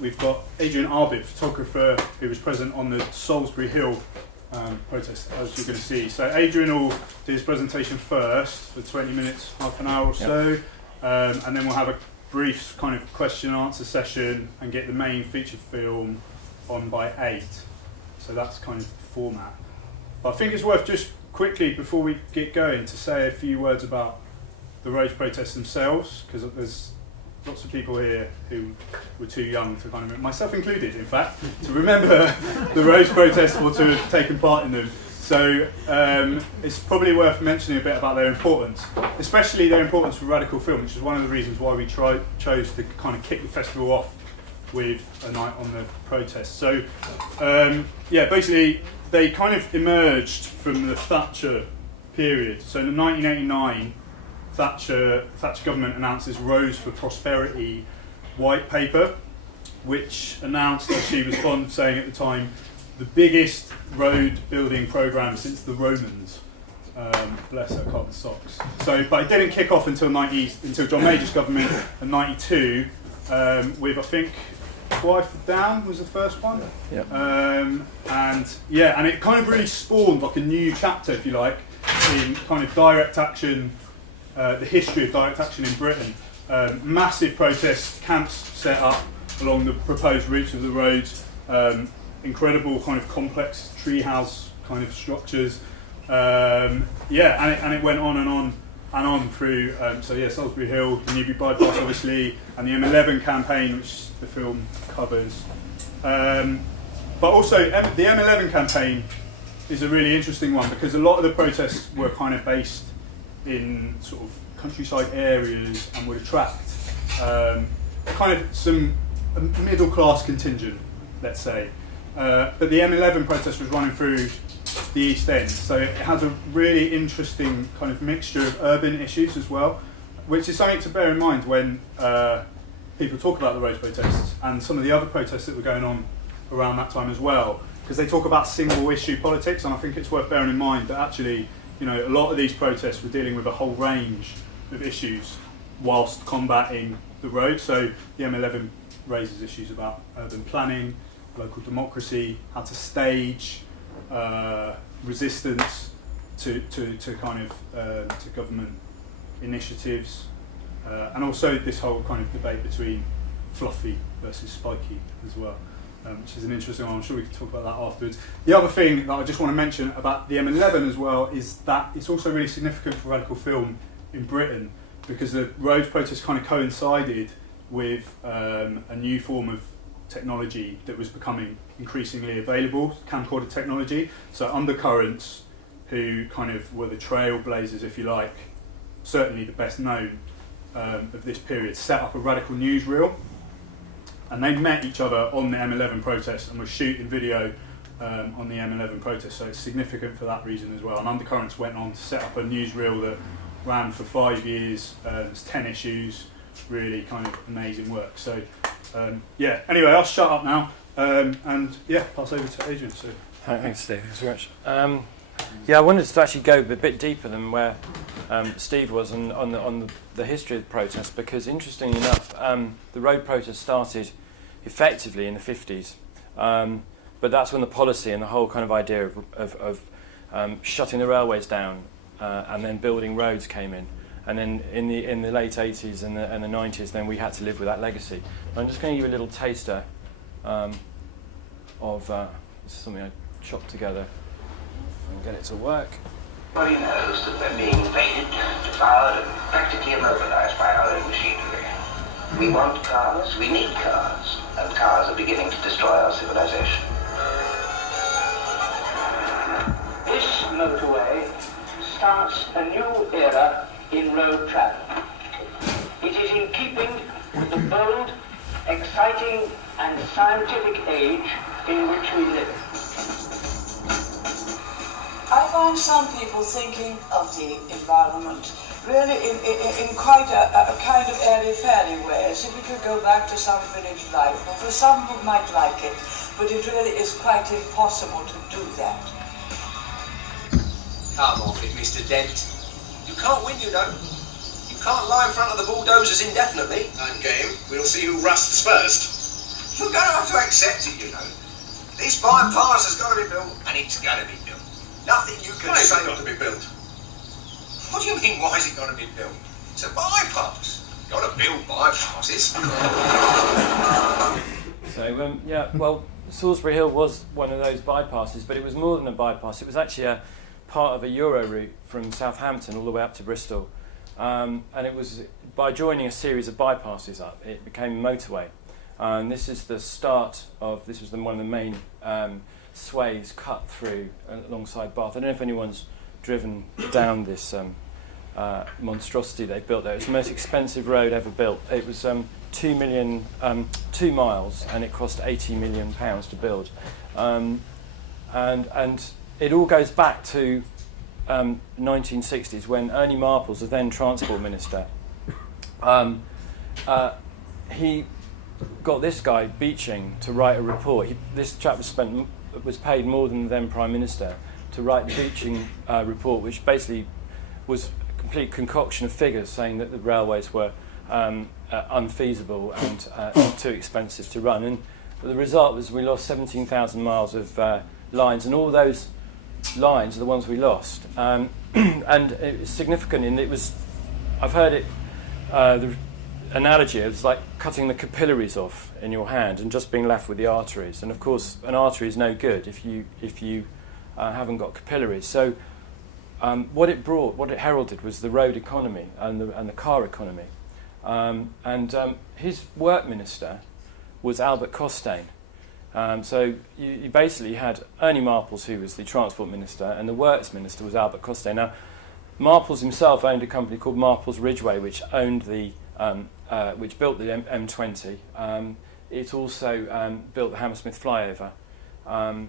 we've got Adrian Arbit, photographer, who was present on the Solsbury Hill protest, as you're going to see. So Adrian will do his presentation first for 20 minutes, half an hour or so, and then we'll have a brief kind of question and answer session and get the main feature film on by 8. So that's kind of the format. But I think it's worth just quickly, before we get going, to say a few words about the roads protests themselves, because there's lots of people here who were too young to kind of, myself included in fact, to remember the roads protests or to have taken part in them. So it's probably worth mentioning a bit about their importance, especially their importance for radical film, which is one of the reasons why we chose to kind of kick the festival off with a night on the protest. So basically they kind of emerged from the Thatcher period. So in 1989, Thatcher government announced this Roads for Prosperity white paper, which announced, as she was fond of saying at the time, the biggest road building programme since the Romans. Bless her cotton socks. So, but it didn't kick off until John Major's government in '92, with I think Twyford Down was the first one. And it kind of really spawned like a new chapter, if you like, in kind of direct action. The history of direct action in Britain. Massive protest camps set up along the proposed routes of the roads, incredible kind of complex treehouse kind of structures. And it went on and on and on through, Solsbury Hill, the Newbury Bypass obviously, and the M11 campaign, which the film covers. But also the M11 campaign is a really interesting one, because a lot of the protests were kind of based in sort of countryside areas and would attract kind of some middle class contingent, let's say. But the M11 protest was running through the East End, so it has a really interesting kind of mixture of urban issues as well, which is something to bear in mind when people talk about the roads protests and some of the other protests that were going on around that time as well, because they talk about single issue politics, and I think it's worth bearing in mind that actually, you know, a lot of these protests were dealing with a whole range of issues whilst combating the road. So the M11 raises issues about urban planning, local democracy, how to stage resistance to government initiatives, and also this whole kind of debate between fluffy versus spiky as well. Which is an interesting one. I'm sure we can talk about that afterwards. The other thing that I just want to mention about the M11 as well is that it's also really significant for radical film in Britain, because the roads protests kind of coincided with a new form of technology that was becoming increasingly available, camcorder technology. So Undercurrents, who kind of were the trailblazers, if you like, certainly the best known of this period, set up a radical newsreel. And they met each other on the M11 protest and were shooting video on the M11 protest, so it's significant for that reason as well. And Undercurrents went on to set up a newsreel that ran for 5 years. There's 10 issues, really kind of amazing work. So anyway, I'll shut up now and pass over to Adrian. So thanks, Steve. Thanks very much. I wanted to actually go a bit deeper than where Steve was on the history of the protest, because interestingly enough, the road protest started effectively in the 50s, but that's when the policy and the whole kind of idea of shutting the railways down and then building roads came in, and then in the late 80s and the 90s, then we had to live with that legacy. I'm just going to give you a little taster of something I chopped together and get it to work. Everybody knows that they're being invaded, devoured, and practically immobilized by our own machinery. We want cars, we need cars, and cars are beginning to destroy our civilization. This motorway starts a new era in road travel. It is in keeping with the bold, exciting, and scientific age in which we live. I find some people thinking of the environment really in quite a kind of airy-fairy way, as if it could go back to some village life. Well, for some who might like it, but it really is quite impossible to do that. Come off it, Mr. Dent. You can't win, you know. You can't lie in front of the bulldozers indefinitely. I'm game. We'll see who rusts first. You're going to have to accept it, you know. This bypass has got to be built, and it's going to be built. Nothing you can say got to be built. What do you mean, why is it got to be built? It's a bypass. Got to build bypasses. So, yeah, well, Solsbury Hill was one of those bypasses, but it was more than a bypass. It was actually a part of a Euro route from Southampton all the way up to Bristol. And it was by joining a series of bypasses up, it became a motorway. And this is the start of, this was one of the main sways cut through alongside Bath. I don't know if anyone's driven down this monstrosity they built there. It's the most expensive road ever built. It was 2 miles, and it cost £80 million to build. And it all goes back to 1960s when Ernie Marples, the then Transport Minister, he got this guy Beeching to write a report. This chap was paid more than the then Prime Minister to write the Beeching report, which basically was a complete concoction of figures saying that the railways were unfeasible and too expensive to run. And the result was we lost 17,000 miles of lines, and all those lines are the ones we lost. And it's significant in that it was, I've heard it, the analogy is like cutting the capillaries off in your hand and just being left with the arteries. And of course, an artery is no good if you haven't got capillaries. So what it heralded was the road economy and the car economy. His work minister was Albert Costain. So you basically had Ernie Marples, who was the transport minister, and the works minister was Albert Costain. Now, Marples himself owned a company called Marples Ridgeway, which owned which built the M20. It also built the Hammersmith flyover, and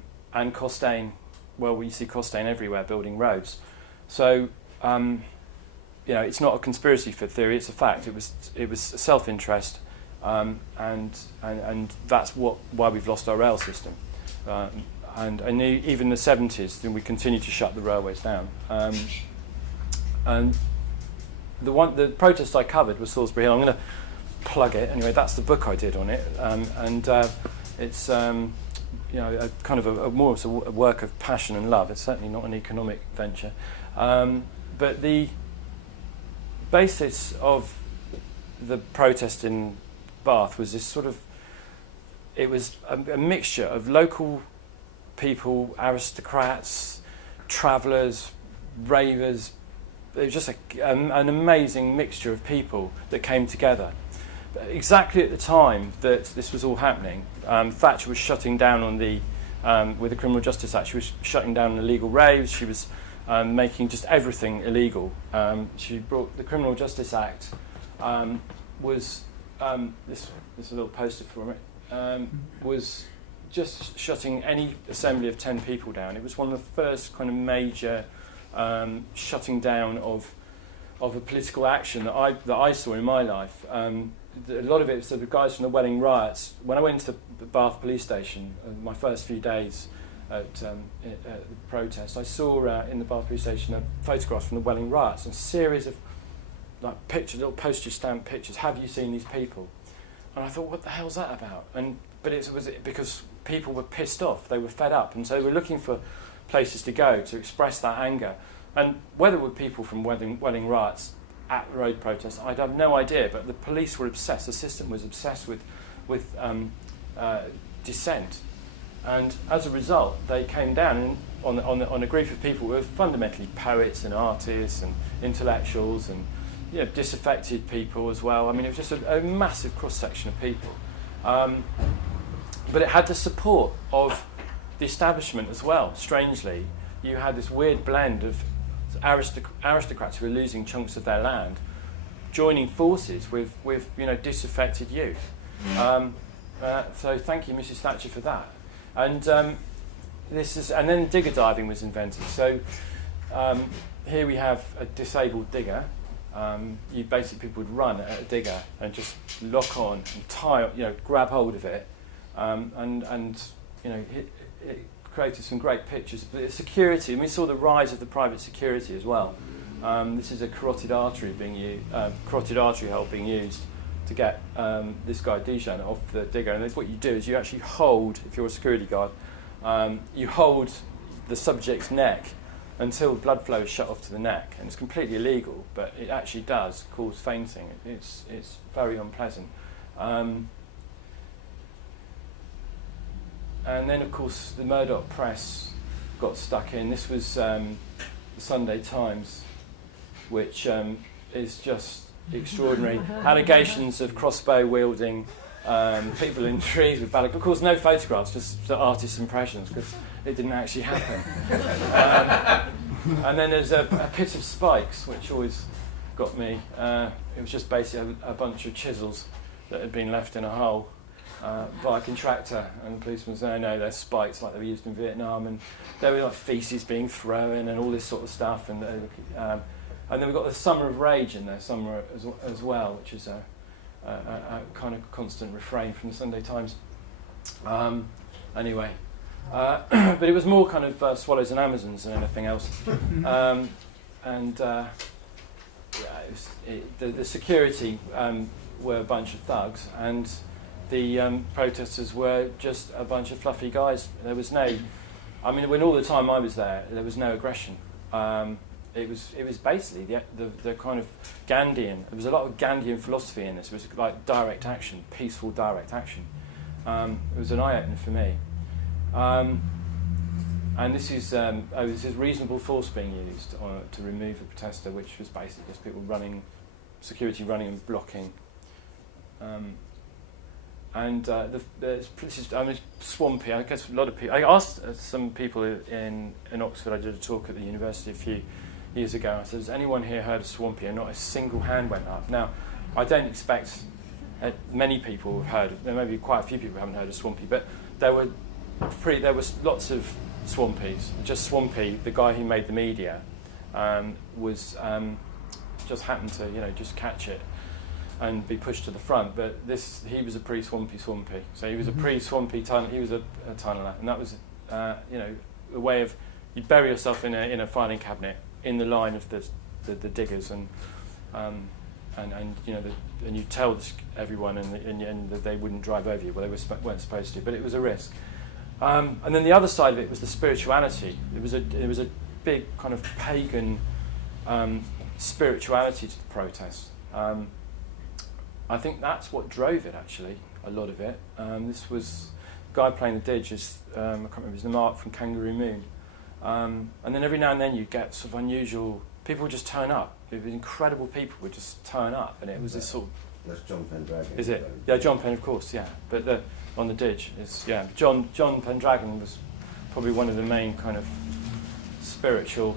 Costain. Well, we see Costain everywhere building roads. So, it's not a conspiracy theory; it's a fact. It was self-interest, and that's why we've lost our rail system. And even in the 70s, then we continued to shut the railways down. And the protest I covered was Solsbury Hill. I'm going to plug it anyway. That's the book I did on it, it's a kind of more of a work of passion and love. It's certainly not an economic venture, but the basis of the protest in Bath was this sort of. It was a mixture of local people, aristocrats, travellers, ravers. It was just an amazing mixture of people that came together. Exactly at the time that this was all happening, Thatcher was shutting down on with the Criminal Justice Act, she was shutting down illegal raves, she was making just everything illegal. She brought the Criminal Justice Act, this is a little poster for it, was just shutting any assembly of 10 people down. It was one of the first kind of major shutting down of a political action that I saw in my life. A lot of it was the guys from the Welling riots. When I went to the Bath police station, my first few days at the protest, I saw in the Bath police station a photograph from the Welling riots, and a series of like pictures, little postage stamp pictures. Have you seen these people? And I thought, what the hell's that about? But it was because people were pissed off, they were fed up, and so they were looking for places to go to express that anger. And whether it were people from Welling riots at the road protests, I'd have no idea, but the police were obsessed, the system was obsessed with dissent. And as a result, they came down on a group of people who were fundamentally poets and artists and intellectuals and disaffected people as well. I mean, it was just a massive cross-section of people. But it had the support of the establishment as well. Strangely, you had this weird blend of aristocrats who were losing chunks of their land, joining forces with disaffected youth. So thank you, Mrs. Thatcher, for that. And then digger diving was invented. So here we have a disabled digger. People would run at a digger and just lock on and tie, grab hold of it, it created some great pictures. But security, and we saw the rise of the private security as well. This is a carotid artery hole being used to get this guy Dijon off the digger. And what you do is you actually hold, if you're a security guard, you hold the subject's neck until blood flow is shut off to the neck, and it's completely illegal, but it actually does cause fainting. It's very unpleasant. And then, of course, the Murdoch press got stuck in. This was the Sunday Times, which is just extraordinary. Allegations of crossbow wielding, people in trees with balaclavas. Of course, no photographs, just the artist's impressions, because it didn't actually happen. And then there's a pit of spikes, which always got me. It was just basically a bunch of chisels that had been left in a hole by a contractor, and the policeman said, no, they're spikes like they were used in Vietnam, and there were like feces being thrown and all this sort of stuff. And then we've got the Summer of Rage in there somewhere as well, which is a kind of constant refrain from the Sunday Times. Anyway, but it was more kind of swallows and Amazons than anything else. The security were a bunch of thugs, and the protesters were just a bunch of fluffy guys. There was no, I mean, when all the time I was there was no aggression. It was basically the kind of Gandhian. There was a lot of Gandhian philosophy in this. It was like direct action, peaceful direct action. It was an eye-opener for me. And this is reasonable force being used to remove a protester, which was basically just people security running and blocking. This is swampy. I guess a lot of people. I asked some people in Oxford. I did a talk at the university a few years ago. I said, "Has anyone here heard of swampy?" And not a single hand went up. Now, I don't expect many people have heard. There may be quite a few people who haven't heard of swampy, but there was lots of swampies. Just Swampy, the guy who made the media, was just happened to just catch it and be pushed to the front. But he was a pre-swampy. So he was a pre-swampy tunnel. He was a tunneler, and that was a way of you'd bury yourself in a filing cabinet in the line of the diggers, and you tell everyone, and that they wouldn't drive over you. Well, they weren't supposed to, but it was a risk. And then the other side of it was the spirituality. It was a big kind of pagan spirituality to the protest. I think that's what drove it, actually, a lot of it. This was the guy playing the didge, I can't remember his name, Mark from Kangaroo Moon. And then every now and then you get sort of unusual, people would just turn up. Incredible people would just turn up, and it was this sort of... That's John Pendragon. Is it? Yeah, John Penn, of course, yeah. But on the didge, John Pendragon was probably one of the main kind of spiritual,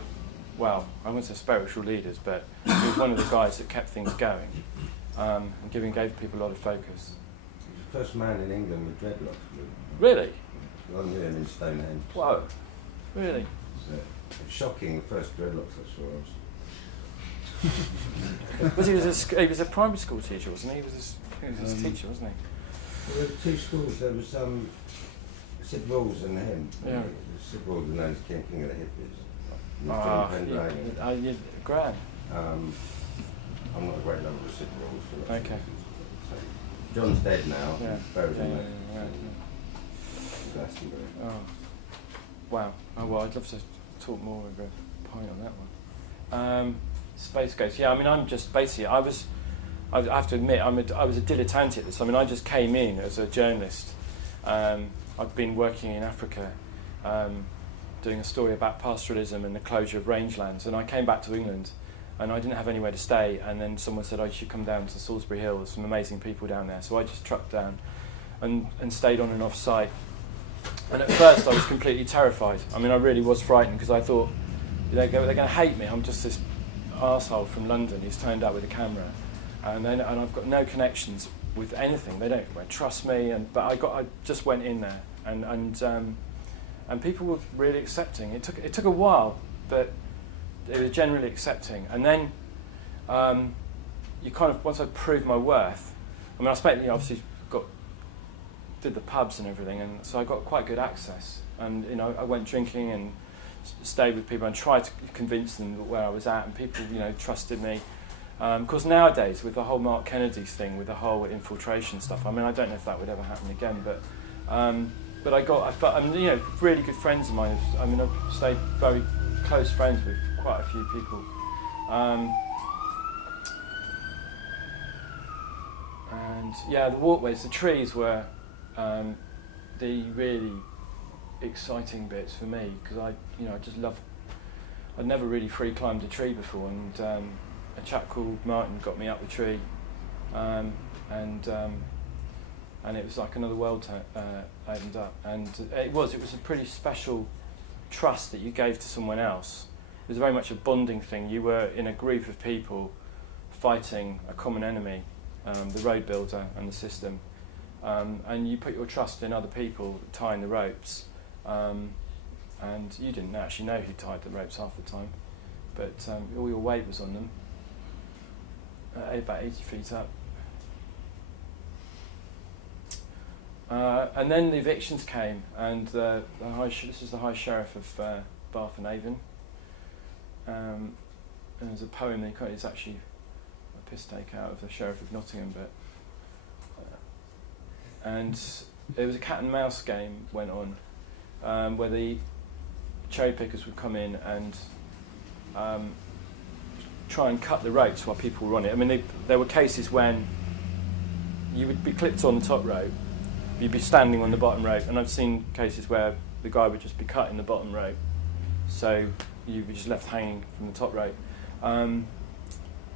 well, I wouldn't say spiritual leaders, but he was one of the guys that kept things going, and gave people a lot of focus. He was the first man in England with dreadlocks. Really? I knew him in Stonehenge. Whoa, really? It's shocking, the first dreadlocks I saw. He was a primary school teacher, wasn't he? He was a teacher, wasn't he? There were two schools. There was Sid Rawls and him. Yeah. Sid Rawls was known as King of the Hippies. John Pendragon. Grand. I'm not a great lover of Sid Rawls. For Okay. So, John's dead now. Yeah. He's buried in Yeah. Glastonbury. Oh, wow. Oh well, I'd love to talk more over a pint on that one. Space Ghost. Yeah, I mean, I'm just basically. I have to admit, I was a dilettante at this. I mean, I just came in as a journalist. I've been working in Africa, doing a story about pastoralism and the closure of rangelands, and I came back to England, and I didn't have anywhere to stay. And then someone said, "Oh, you should come down to Solsbury Hill. There's some amazing people down there." So I just trucked down, and stayed on and off site. And at first, I was completely terrified. I mean, I really was frightened because I thought they're going to hate me. I'm just this arsehole from London who's turned up with a camera, and I've got no connections with anything. They won't trust me. But I just went in there, and people were really accepting. It took a while, but they were generally accepting. And then you kind of, once I proved my worth, I mean, I spent, obviously did the pubs and everything, and so I got quite good access. And I went drinking and stayed with people and tried to convince them where I was at, and people trusted me. Of course, nowadays with the whole Mark Kennedy thing, with the whole infiltration stuff, I mean, I don't know if that would ever happen again, but really good friends of mine. I mean, I've stayed very close friends with quite a few people. And yeah, the walkways, the trees were the really exciting bits for me, because I just love. I'd never really free climbed a tree before, and a chap called Martin got me up the tree, and it was like another world opened up, and it was a pretty special trust that you gave to someone else. It was very much a bonding thing. You were in a group of people fighting a common enemy, the road builder and the system, and you put your trust in other people tying the ropes, and you didn't actually know who tied the ropes half the time, but all your weight was on them, about 80 feet up. And then the evictions came, and this is the High Sheriff of Bath and Avon. And there's a poem that it's actually a piss take out of the Sheriff of Nottingham, but and there was a cat and mouse game went on, where the cherry pickers would come in and try and cut the ropes while people were on it. I mean, there were cases when you would be clipped on the top rope, you'd be standing on the bottom rope, and I've seen cases where the guy would just be cutting the bottom rope, so you were just left hanging from the top rope.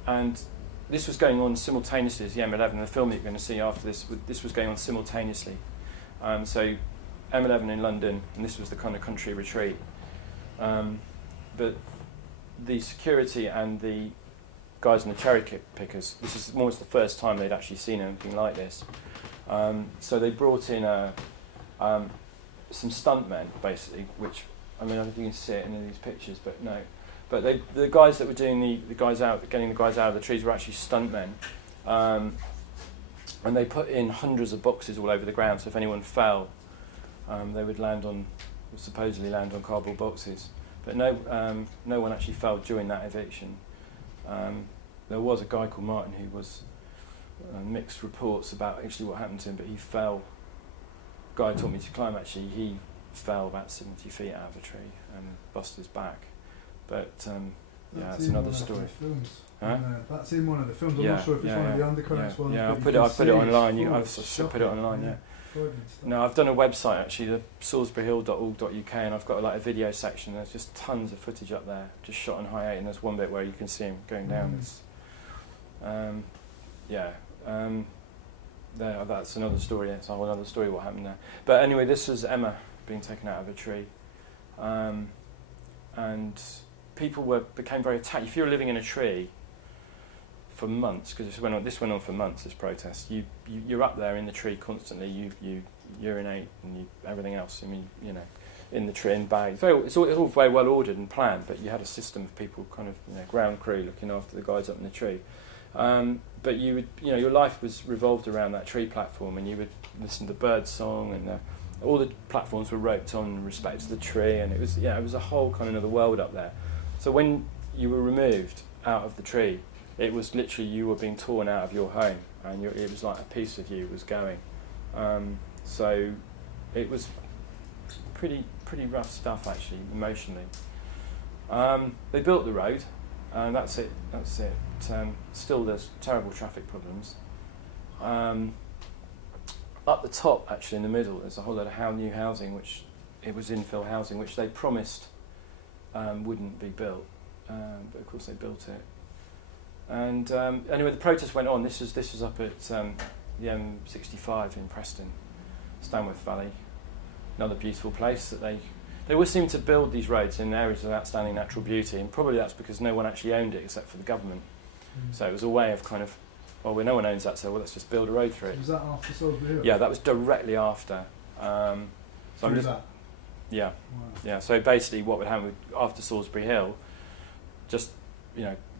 And this was going on simultaneously as the M11. The film that you're going to see after this was going on simultaneously. So M11 in London, and this was the kind of country retreat. But the security and the guys in the cherry pickers, this is almost the first time they'd actually seen anything like this. So they brought in some stuntmen, basically, which, I mean, I don't think you can see it in any of these pictures, but no. But the guys that were doing getting the guys out of the trees were actually stuntmen. And they put in hundreds of boxes all over the ground, so if anyone fell, they would supposedly land on cardboard boxes. But no one actually fell during that eviction. There was a guy called Martin who was mixed reports about actually what happened to him, but he fell. The guy taught me to climb, actually, he fell about 70 feet out of a tree and busted his back. But yeah, it's another story. Huh? That's in one of the films. I'm not sure if it's one of the undercurrents ones. Yeah, I've put it online. I've put it online. Yeah. No, I've done a website actually, the solsburyhill.org.uk, and I've got like a video section. There's just tons of footage up there, just shot on high 8, and there's one bit where you can see him going down. That's another story. It's a whole other story what happened there. But anyway, this was Emma being taken out of a tree, and people became very attached. If you were living in a tree for months, because this went on for months, this protest, you're up there in the tree constantly, you urinate and everything else, I mean, in the tree, in bags. It's all very well ordered and planned, but you had a system of people, kind of, ground crew looking after the guys up in the tree. But you would, your life was revolved around that tree platform, and you would listen to bird song, and all the platforms were roped on in respect to the tree, and it was a whole kind of another world up there. So when you were removed out of the tree, it was literally you were being torn out of your home, and it was like a piece of you was going. So it was pretty rough stuff, actually, emotionally. They built the road, and that's it. Still, there's terrible traffic problems. Up the top, actually, in the middle, there's a whole lot of new housing, which it was infill housing, which they promised wouldn't be built, but of course they built it. And anyway, the protest went on. This was up at the M65 in Preston, Stanworth Valley, another beautiful place that they always seem to build these roads in areas of outstanding natural beauty, and probably that's because no one actually owned it except for the government. So it was a way of kind of, no one owns that, so let's just build a road through it. Was that after Solsbury Hill? Yeah, that was directly after. Yeah. Wow. Yeah. So basically, what would happen after Solsbury Hill,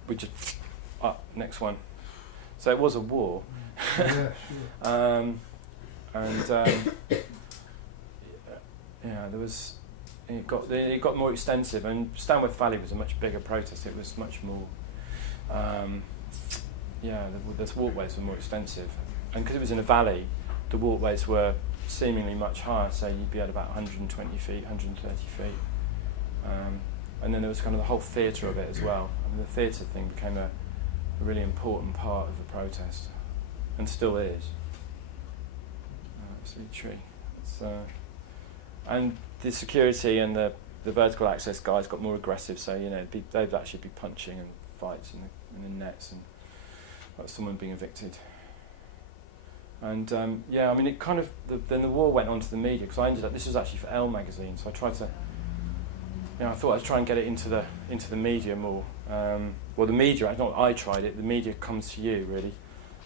we just next one. So it was a war. Yeah, sure. There was. It got more extensive, and Stanworth Valley was a much bigger protest. It was much more. the walkways were more extensive, and because it was in a valley, the walkways were seemingly much higher. So you'd be at about 120 feet, 130 feet, and then there was kind of the whole theatre of it as well. I mean, the theatre thing became a really important part of the protest, and still is. It's a tree. And the security and the vertical access guys got more aggressive, so they'd actually be punching and fights in the nets, and like someone being evicted. And I mean, it kind of then the war went on to the media, because I ended up, this was actually for Elle magazine, so I tried to, I thought I'd try and get it into the media more. Well, the media, not I tried it, the media comes to you really.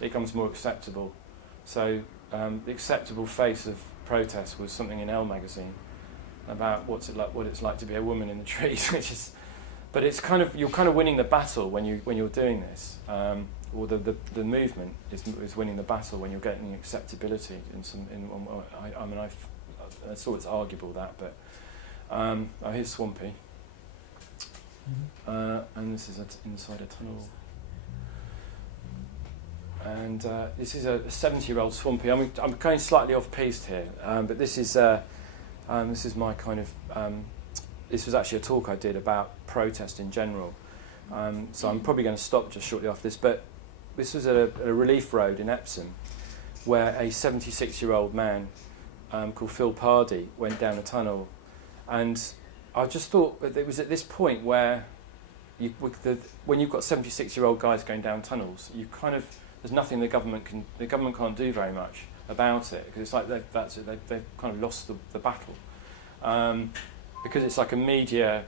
It becomes more acceptable. So the acceptable face of protest was something in Elle magazine about what it's like to be a woman in the trees, which is, but it's kind of, you're kind of winning the battle when you're doing this, or the movement is winning the battle when you're getting acceptability I saw it's arguable that, but here's Swampy, and this is inside a tunnel. And this is a 70-year-old Swampy. I'm going slightly off-piste here, but this is my kind of. This was actually a talk I did about protest in general. So I'm probably going to stop just shortly after this. But this was at a relief road in Epsom, where a 76-year-old man called Phil Pardey went down a tunnel, and I just thought that it was at this point where when you've got 76-year-old guys going down tunnels, you kind of, there's nothing the government can't do very much about it, because it's like they've kind of lost the battle, because it's like a media.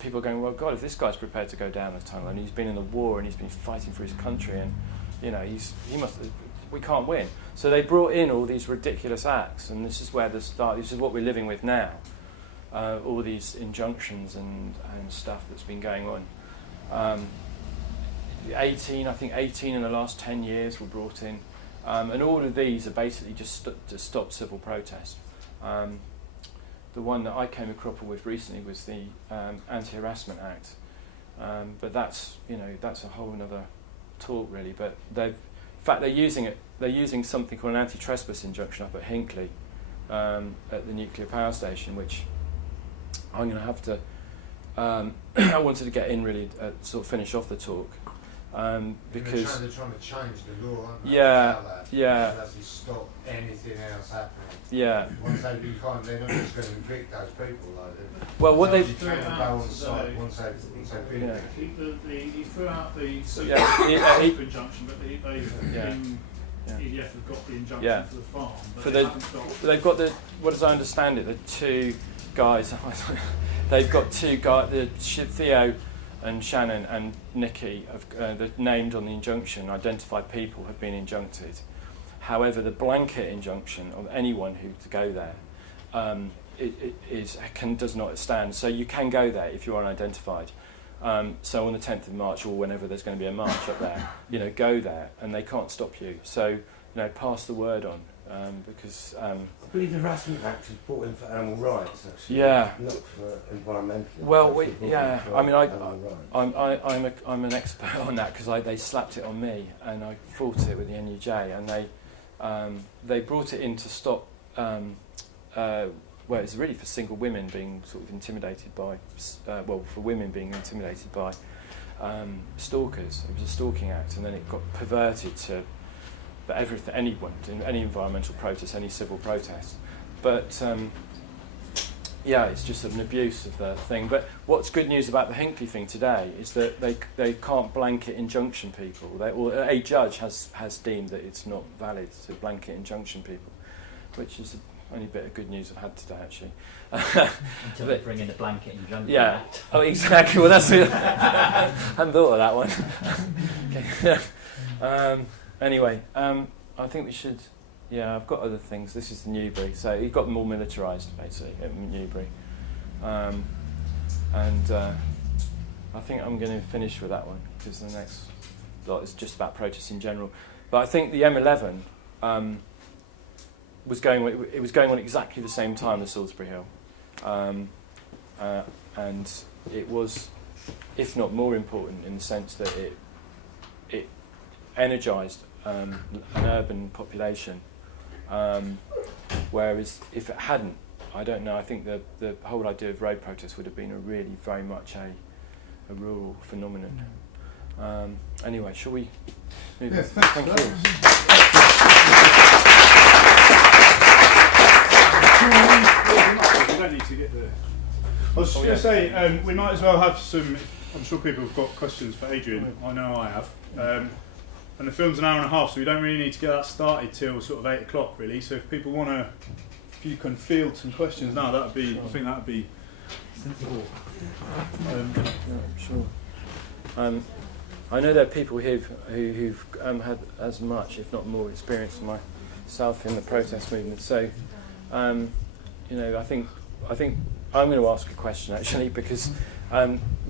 People are going, well, God, if this guy's prepared to go down the tunnel and he's been in a war and he's been fighting for his country, and we can't win. So they brought in all these ridiculous acts, and this is where this is what we're living with now. All these injunctions and stuff that's been going on. 18 in the last 10 years were brought in, and all of these are basically just to stop civil protest. The one that I came across with recently was the Anti-Harassment Act, but that's a whole other talk really. But in fact they're using something called an anti-trespass injunction up at Hinckley, at the nuclear power station, which I'm going to have to. I wanted to get in really, sort of finish off the talk, because they're trying to change the law, aren't they? Yeah. To actually stop anything else happening. Yeah. Once they become, they're not just going to evict those people, like that. Well, what they can go on site once they've been evicted. He threw out the injunction, but EDF have got the injunction for the farm. But they've got the. What as I understand it, the two guys. They've got two guys. Theo and Shannon and Nikki, the named on the injunction, identified people have been injuncted. However, the blanket injunction of anyone who to go there does not stand. So you can go there if you're unidentified. So on the 10th of March, or whenever there's going to be a march up there, go there and they can't stop you. So pass the word on, because. I believe the Harassment Act is brought in for animal rights, actually. Yeah. Not for environmental. Well, I'm an expert on that, because they slapped it on me and I fought it with the NUJ, and they brought it in to stop. It's really for single women being sort of intimidated by. For women being intimidated by stalkers. It was a stalking act, and then it got perverted to. Everything, anyone, any environmental protest, any civil protest, but it's just an abuse of the thing. But what's good news about the Hinckley thing today is that they can't blanket injunction people. A judge has deemed that it's not valid to blanket injunction people, which is the only bit of good news I've had today, actually. Until they bring in the blanket injunction act. Oh, exactly. Well, that's it. I hadn't thought of that one. Okay. Anyway, I think we should. Yeah, I've got other things. This is the Newbury, so he got more militarised basically at Newbury, and I think I'm going to finish with that one, because the next lot is just about protests in general. But I think the M11 was going on exactly the same time as Solsbury Hill, and it was, if not more important, in the sense that it energised an urban population, whereas if it hadn't, I don't know, I think the whole idea of road protests would have been really very much a rural phenomenon. Anyway, shall we move on? Thank you. We don't need to get there. I was just going to say, we might as well have some, I'm sure people have got questions for Adrian, I know I have. And the film's an hour and a half, so we don't really need to get that started till sort of 8 o'clock really, so if people want to, if you can field some questions now, that would be, I think that would be sensible. Sure. I know there are people here who've had as much, if not more, experience than myself in the protest movement. So, you know, I think I'm going to ask a question actually, because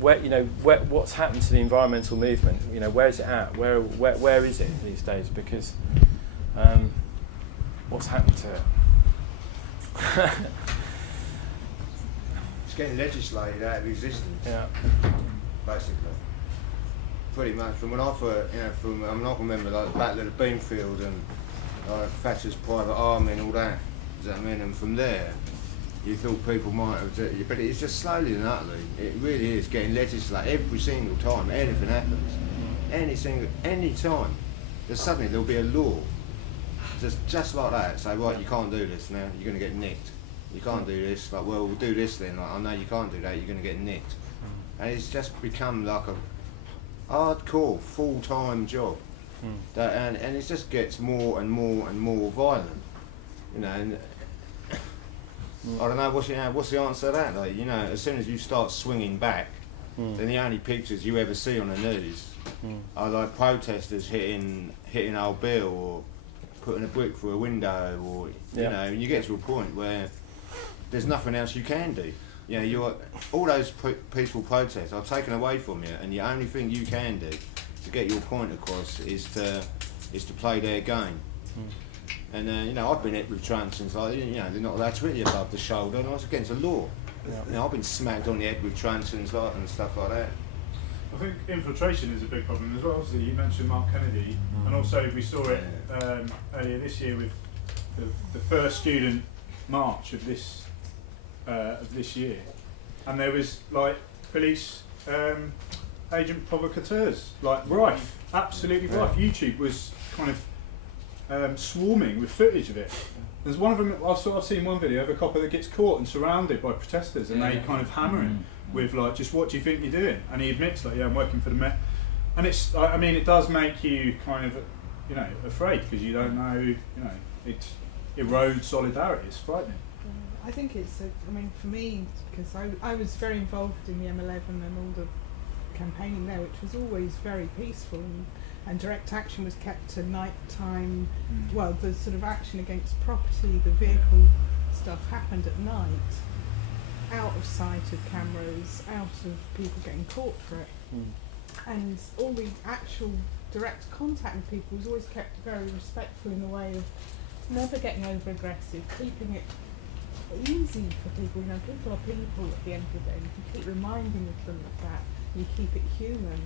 what's happened to the environmental movement? You know, where is it at? Where is it these days? Because what's happened to it? It's getting legislated out of existence. Yeah. Basically. Pretty much. From when I first, I'm not remember like the Battle of the Beanfield and Thatcher's Private Army and all that. Does that mean? And from there, you thought people might have, but it's just slowly and utterly. It really is getting legislated every single time anything happens. Any time, suddenly there'll be a law, just like that. Say, right, you can't do this now. You're going to get nicked. You can't do this. Like, well, we'll do this then. Like, oh no, you can't do that. You're going to get nicked. And it's just become like a hardcore, full-time job. And it just gets more and more and more violent. You know. And I don't know what's the answer to that. Like, you know, as soon as you start swinging back, then the only pictures you ever see on the news are like protesters hitting old Bill or putting a brick through a window, or you know, and you get to a point where there's nothing else you can do. You know, all those peaceful protests are taken away from you, and the only thing you can do to get your point across is to play their game. And you know, I've been hit with transients, like, you know, they're not allowed to hit you above the shoulder, and that's against the law. Yeah. You know, I've been smacked on the head with transients and stuff like that. I think infiltration is a big problem as well. Obviously, you mentioned Mark Kennedy, and also we saw it earlier this year with the first student march of this year, and there was like police agent provocateurs, like rife, absolutely rife. YouTube was kind of swarming with footage of it. There's one of them, I've seen one video of a copper that gets caught and surrounded by protesters, and they kind of hammer him with like, just what do you think you're doing? And he admits like, yeah, I'm working for the Met. And it's, I mean, it does make you kind of, you know, afraid, because you don't know, you know, it erodes solidarity. It's frightening. I think it's, I mean, for me, because I was very involved in the M11 and all the campaigning there, which was always very peaceful, and direct action was kept to night time. Well, the sort of action against property, the vehicle stuff happened at night, out of sight of cameras, out of people getting caught for it. And all the actual direct contact with people was always kept very respectful, in the way of never getting over aggressive, keeping it easy for people. You know, people are people at the end of the day, and if you keep reminding them of that, you keep it human,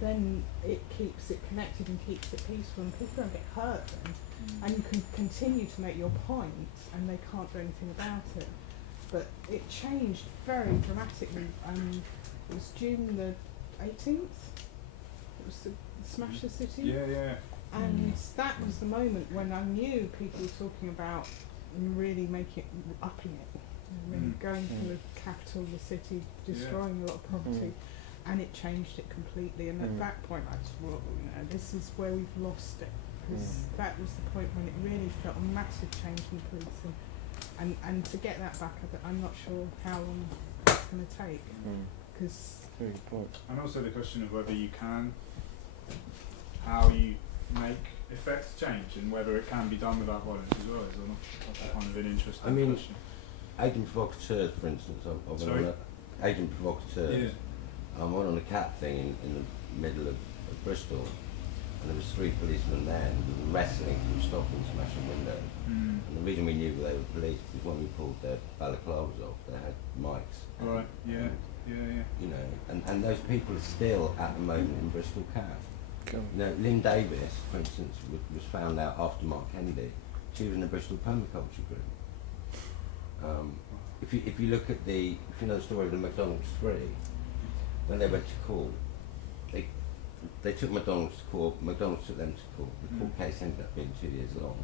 then it keeps it connected and keeps it peaceful, and people don't get hurt then. And you can continue to make your point, and they can't do anything about it. But it changed very dramatically. It was June the 18th. It was the Smash the City. Yeah. And that was the moment when I knew people were talking about really upping it, really going for the capital, the city, destroying a lot of property. And it changed it completely. And at that point, I just thought, you know, this is where we've lost it, because that was the point when it really felt a massive change in policing. And to get that back, I'm not sure how long it's going to take. Because and also the question of whether you can, how you make effects change, and whether it can be done without violence as well. Is that's kind of an interesting question. Agent provocateurs, for instance, agent provocateurs. I went on a cat thing in the middle of Bristol, and there was 3 policemen there, and we were wrestling from stopping smashing windows. And the reason we knew they were police was when we pulled their balaclavas off, they had mics. Right. Yeah. You know, and those people are still at the moment in Bristol Cat. Lynn Davis, for instance, was found out after Mark Kennedy. She was in the Bristol permaculture group. If you look at if you know the story of the McDonald's 3, when they went to court, they took McDonald's to court, McDonald's took them to court. The court case ended up being 2 years long.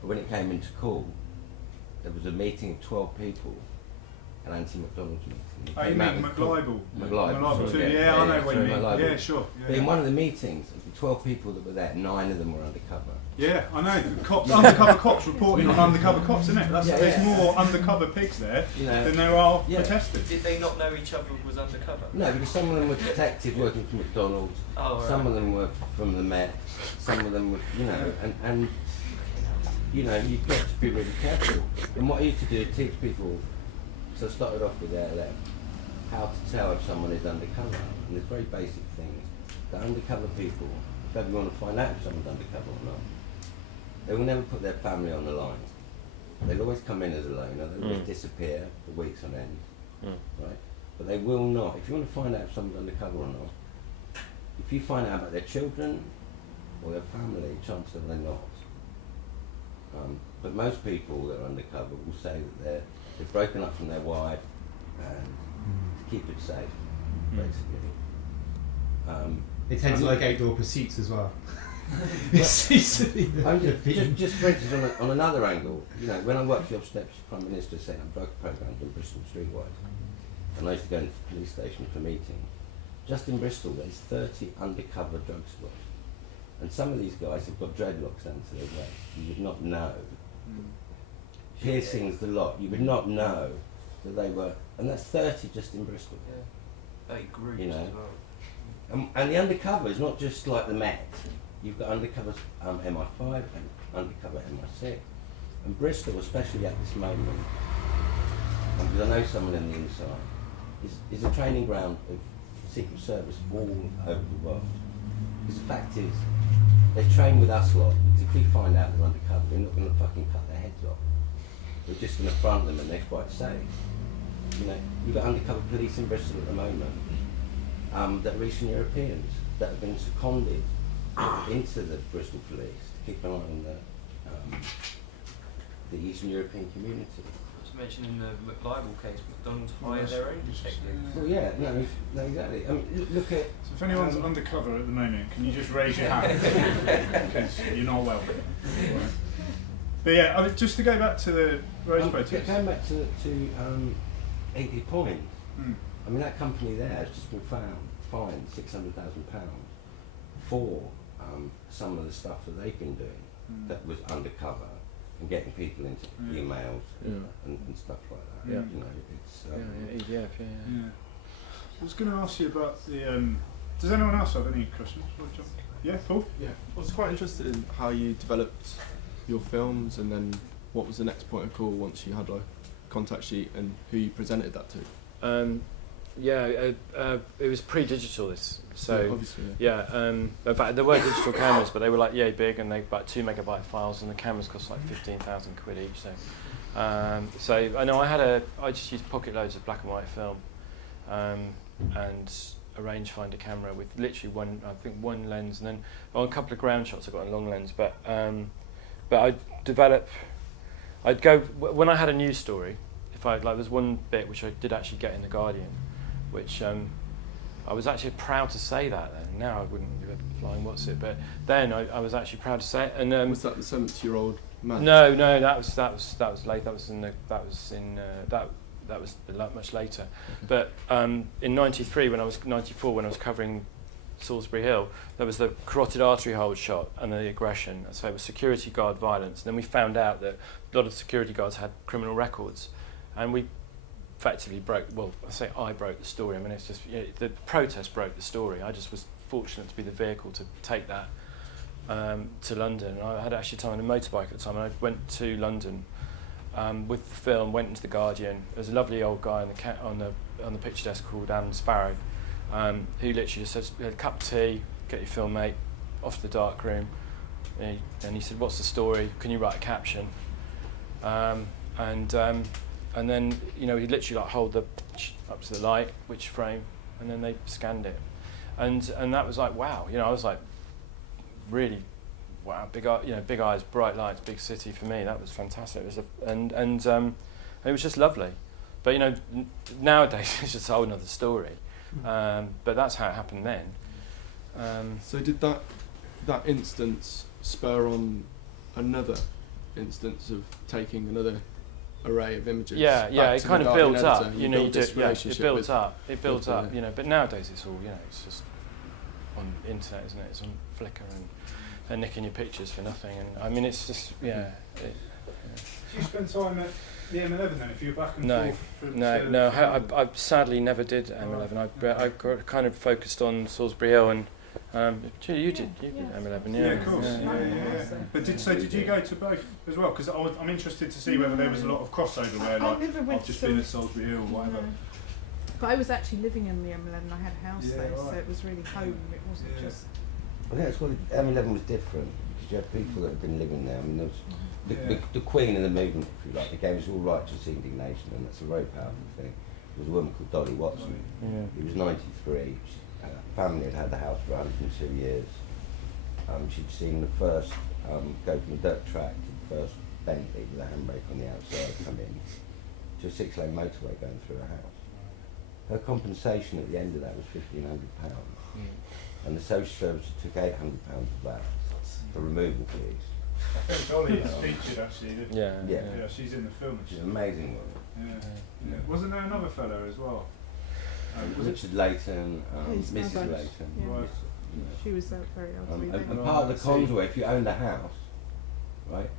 But when it came into court, there was a meeting of 12 people, an anti-McDonald's meeting. Oh, you mean McLibel? McLibel too. Yeah, I know what you mean. Yeah, sure. But in one of the meetings, of the 12 people that were there, 9 of them were undercover. Yeah, I know. Undercover cops reporting on undercover cops, isn't it? There's more undercover pigs there than there are protesters. Did they not know each other was undercover? No, because some of them were detectives working for McDonald's. Some of them were from the Met. Some of them were, and you've got to be really careful. And what I used to do is teach people. So I started off with ALF, how to tell if someone is undercover. And there's very basic things. The undercover people, if ever you want to find out if someone's undercover or not, they will never put their family on the line. They'll always come in as a loner, they'll always disappear for weeks on end, right? But they will not, if you want to find out if someone's undercover or not, if you find out about their children or their family, chances are they're not. But most people that are undercover will say that they've broken up from their wife and to keep it safe, basically. They tend to like outdoor pursuits as well. Just for instance, on another angle, when I worked for the Obstetrics Prime Minister setting up drug programs in Bristol streetwise, and I used to go into the police station for meetings, just in Bristol there's 30 undercover drug squads. And some of these guys have got dreadlocks down to their waist. You would not know. Piercings, the lot. You would not know that they were, and that's 30 just in Bristol. Yeah. 30 groups as well. And the undercover is not just like the Met. You've got undercover MI5 and undercover MI6. And Bristol, especially at this moment, because I know someone in the inside, is a training ground of Secret Service all over the world. Because the fact is, they train with us lot, because if we find out they're undercover, we're not going to fucking cut their heads off. We're just going to front them and they're quite safe. You've got undercover police in Bristol at the moment that are Eastern Europeans that have been seconded into the Bristol police to keep an eye on the Eastern European community. Just mentioned in the McLibel case, McDonald's hired their own detectives. Well, yeah, no, exactly. I mean, look at. So if anyone's undercover at the moment, can you just raise your hand? Because you're not welcome. But yeah, just to go back to the road protest. Going back to 80 Point. I mean, that company there has just been fined £600,000 for some of the stuff that they've been doing that was undercover and getting people into emails and stuff like that. Yeah. It's EDF, I was going to ask you about the. Does anyone else have any questions? Yeah, Paul? Yeah, I was quite interested in how you developed your films and then what was the next point of call once you had a contact sheet and who you presented that to. It was pre-digital. So obviously, in fact there were digital cameras, but they were like yay big, and they about 2 megabyte files, and the cameras cost like 15,000 quid each. So I know I just used pocket loads of black and white film, and a rangefinder camera with literally one lens, and then on a couple of ground shots I got a long lens. But I'd go when I had a news story. There's one bit which I did actually get in the Guardian, which I was actually proud to say that then. Now I wouldn't give a flying what's it, but then I was actually proud to say it. And was that the 70-year-old man? No, that was late. That was much later. Okay. But in '94 when I was covering Solsbury Hill, there was the carotid artery hold shot and the aggression. So it was security guard violence. And then we found out that a lot of security guards had criminal records. And we effectively I broke the story. I mean, it's just the protest broke the story. I just was fortunate to be the vehicle to take that to London. I had actually time on a motorbike at the time, and I went to London with the film. Went into the Guardian. There was a lovely old guy on the picture desk called Alan Sparrow, who literally just says, "A cup of tea, get your film, mate, off to the dark room." And he said, "What's the story? Can you write a caption?" And then, he'd literally hold the up to the light, which frame, and then they scanned it. and that was like wow, you know, I was like really wow, big eyes, bright lights, big city for me. That was fantastic. It was it was just lovely. But you know, nowadays it's just a whole other story. But that's how it happened then. So did that instance spur on another instance of taking another array of images? Yeah, it kind of builds up. You know, it builds up. You know, but nowadays it's all, you know, it's just on the internet, isn't it? It's on Flickr and they're nicking your pictures for nothing. And I mean, it's just Do you spend time at the M11 then? If you're back and forth? No. I sadly never did M11. I got kind of focused on Solsbury Hill and. You did M11, yeah, of course. Yeah. But did you go to both as well? Because I'm interested to see whether there was a lot of crossover where, like, I've just been at Solsbury Hill or whatever. But I was actually living in the M11. I had a house there, so it was really home. It wasn't just. I think that's why M11 was different, because you had people that had been living there. I mean, there was the queen of the movement, if you like. They gave us all righteous indignation, and that's a very powerful thing. There was a woman called Dolly Watson. He was 93. Family had had the house for 102 years. She'd seen the first go from a dirt track to the first Bentley with a handbrake on the outside come in to a 6-lane motorway going through her house. Her compensation at the end of that was £1,500, and the social services took £800 of that for removal fees. I think Dolly is featured actually. Yeah, she's in the film. She's an amazing woman. Yeah. Wasn't there another fellow as well? Richard Layton, Mrs. Layton. Yeah. She was very elderly. And part of the cons were if you owned a house, right,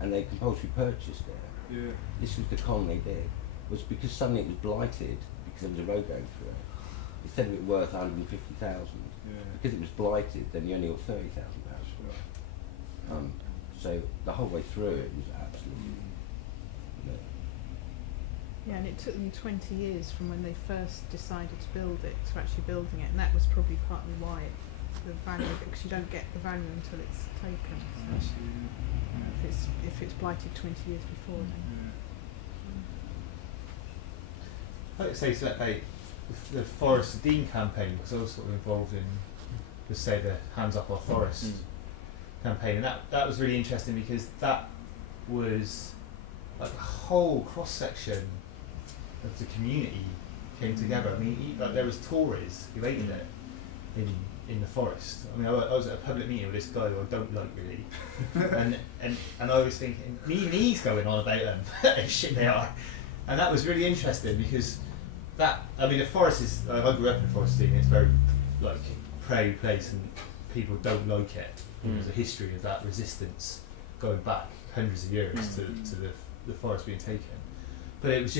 and they compulsory purchased it. Yeah. This was the con they did. Was because suddenly it was blighted because there was a road going through it. Instead of it worth 150,000, because it was blighted, then you only got £30,000. So the whole way through it was absolutely. Yeah, and it took them 20 years from when they first decided to build it to actually building it, and that was probably partly why the value, because you don't get the value until it's taken. So if it's blighted 20 years before, then. I'd like to say something about the Forest of Dean campaign, because I was sort of involved in, let's say, the Hands Up Our Forest campaign, and that was really interesting because that was like a whole cross section of the community came together. I mean, like there was Tories who hated it in the forest. I mean, I was at a public meeting with this guy who I don't like really, and I was thinking, me and he's going on about them, how shit they are, and that was really interesting because the forest is. I grew up in the Forest of Dean. It's a very like prairie place, and people don't like it. There's a history of that resistance going back hundreds of years to the forest being taken. But it was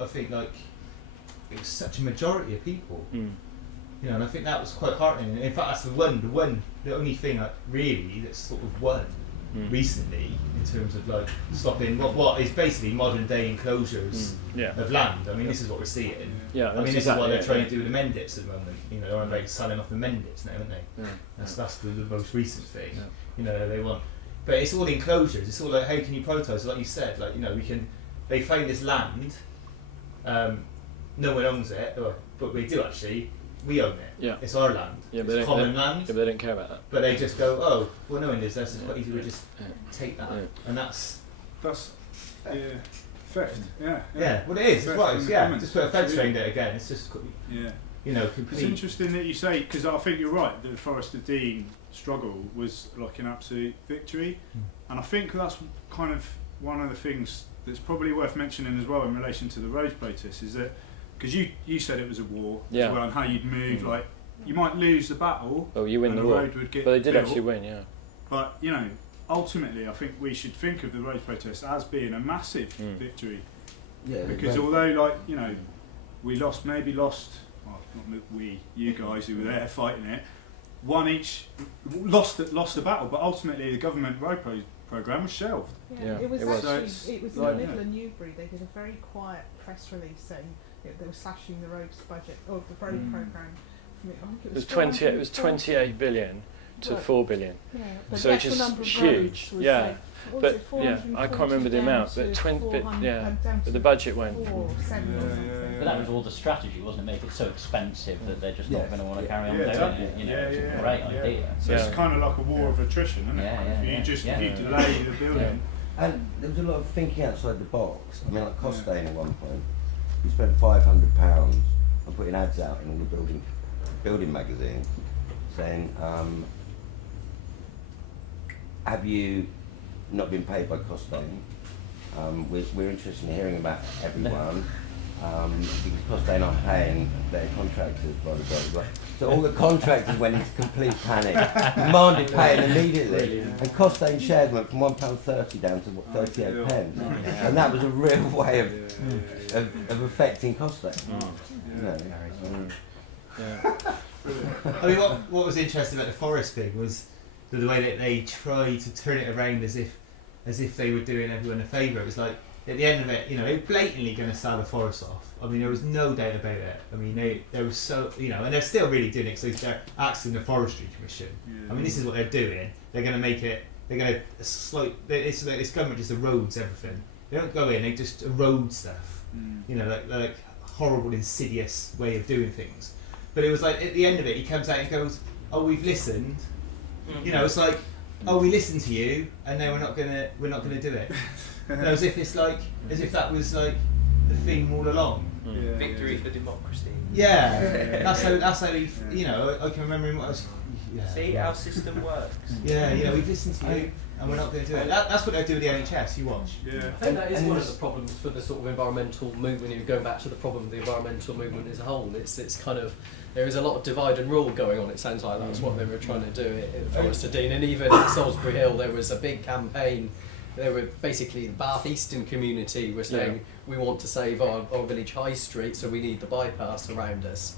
I think like it was such a majority of people, you know, and I think that was quite heartening. In fact, that's the only thing like really that's sort of won recently in terms of like stopping what is basically modern day enclosures of land. I mean, this is what we're seeing. Yeah, I mean, this is what they're trying to do with the Mendips at the moment. You know, they're on about selling off the Mendips now, aren't they? That's the most recent thing. You know, they want. But it's all enclosures. It's all like, how can you protest? Like you said, like, you know, they find this land, no one owns it, but we do actually. We own it. Yeah. It's our land. Yeah, it's common land. Yeah, but they don't care about that. But they just go, oh, well, knowing this, that's quite easy. We just take that, and that's theft. Yeah. Well, it is. It's right. Yeah. Just put a fence around it again. It's just. You know, complete. It's interesting that you say, because I think you're right. The Forest of Dean struggle was like an absolute victory, and I think that's kind of one of the things that's probably worth mentioning as well in relation to the roads protests is that because you said it was a war as well, and how you'd move like you might lose the battle. Oh, you win and the war. Road would get but they did built, actually win, yeah. But you know, ultimately, I think we should think of the roads protests as being a massive victory. Yeah. Because although, like, you know, we lost. Well, not we, you guys who were there fighting it. One each lost the battle, but ultimately the government road programme was shelved. Yeah, it was actually it was in the middle of Newbury. They did a very quiet press release saying they were slashing the roads budget or the road programme. It was 28 billion to 4 billion. Yeah, but So the it's actual just number of huge. roads was Yeah. like, what was But it, yeah, I can't remember the 420 amount, down but to 20, but 400, yeah, down but to the budget went. 470 or something. But that was all the strategy, wasn't it? Make it so expensive that they're just not going to want to carry on Yeah, doing exactly. it. You know, it's a great idea. So it's kind of like a war of attrition, isn't it? Yeah, if you delay the building. And there was a lot of thinking outside the box. I mean, like Costain at one point, we spent £500 on putting ads out in all the building magazines saying, have you not been paid by Costain? We're interested in hearing about everyone. Because Costain aren't paying their contractors, blah, blah, blah, blah. So all the contractors went into complete panic, demanded paying immediately. And Costain shares went from £1.30 down to 38 pence. And that was a real way of affecting Costain. You know. I mean, what was interesting about the forest thing was the way that they tried to turn it around as if they were doing everyone a favour. It was like, at the end of it, you know, they were blatantly going to sell the forest off. I mean, there was no doubt about it. I mean, they were so, you know, and they're still really doing it because they're asking the Forestry Commission. I mean, this is what they're doing. They're going to make it, they're going to slow, this government just erodes everything. They don't go in, they just erode stuff. You know, like horrible, insidious way of doing things. But it was like, at the end of it, he comes out and goes, oh, we've listened. You know, it's like, oh, we listened to you, and now we're not gonna do it. As if it's like, as if that was like the theme all along. Victory for democracy. Yeah, that's how he, you know, I can remember him. See, our system works. Yeah, you know, we've listened to you, and we're not going to do it. That's what they do with the NHS. You watch. I think that is one of the problems for the sort of environmental movement. You're going back to the problem of the environmental movement as a whole. It's kind of, there is a lot of divide and rule going on. It sounds like that's what they were trying to do at Forest of Dean, and even at Solsbury Hill there was a big campaign. They were basically the Bath Eastern community were saying we want to save our village high street, so we need the bypass around us.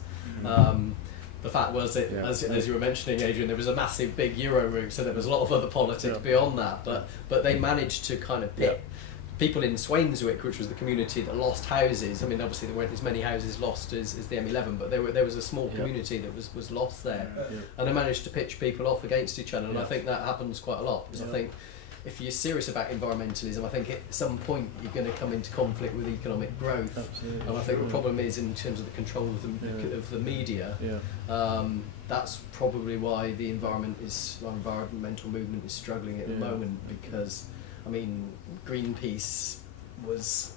The fact was that, as you were mentioning, Adrian, there was a massive big Euro route, so there was a lot of other politics beyond that. But they managed to kind of pit people in Swainswick, which was the community that lost houses. I mean, obviously there weren't as many houses lost as the M11, but there was a small community that was lost there, and they managed to pitch people off against each other. And I think that happens quite a lot, because I think if you're serious about environmentalism, I think at some point you're going to come into conflict with economic growth. Absolutely. And I think the problem is in terms of the control of the media. That's probably why the environmental movement is struggling at the moment, because I mean, Greenpeace was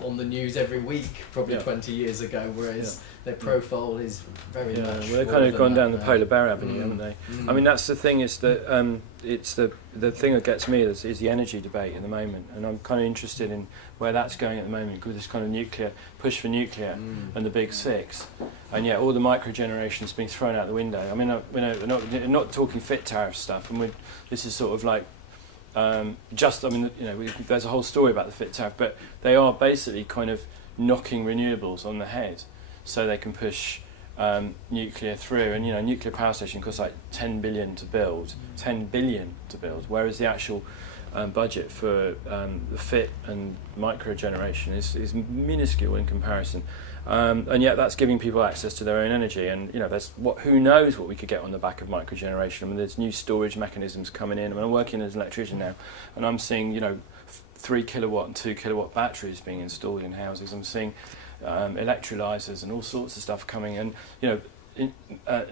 on the news every week probably 20 years ago, whereas their profile is very much. Well, they've kind of gone down the polar bear avenue, haven't they? I mean, that's the thing. Is that it's the thing that gets me is the energy debate at the moment, and I'm kind of interested in where that's going at the moment with this kind of nuclear push for nuclear and the big six, and yet all the microgeneration's been thrown out the window. I mean, we're not talking fit tariff stuff, and this is sort of like. There's a whole story about the fit tariff, but they are basically kind of knocking renewables on the head so they can push nuclear through. And, you know, a nuclear power station costs like 10 billion to build, whereas the actual budget for the fit and micro generation is minuscule in comparison. And yet that's giving people access to their own energy, and you know, who knows what we could get on the back of microgeneration. I mean, there's new storage mechanisms coming in. I mean, I'm working as an electrician now, and I'm seeing 3 kilowatt and 2 kilowatt batteries being installed in houses. I'm seeing electrolyzers and all sorts of stuff coming, and you know,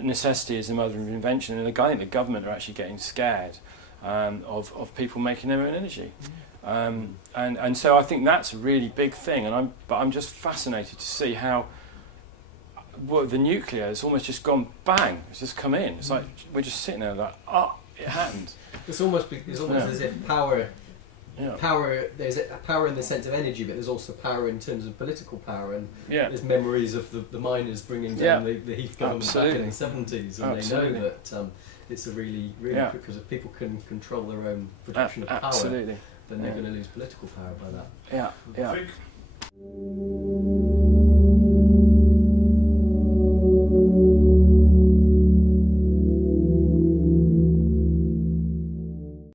necessity is the mother of invention. And I think the government are actually getting scared of people making their own energy. And so I think that's a really big thing, but I'm just fascinated to see how the nuclear has almost just gone bang. It's just come in. It's like we're just sitting there like, it happened. It's almost as if power. There's power in the sense of energy, but there's also power in terms of political power, and there's memories of the miners bringing down the Heath government back in the 70s, and they know that it's a really because if people can control their own production of power. Then they're going to lose political power by that. I think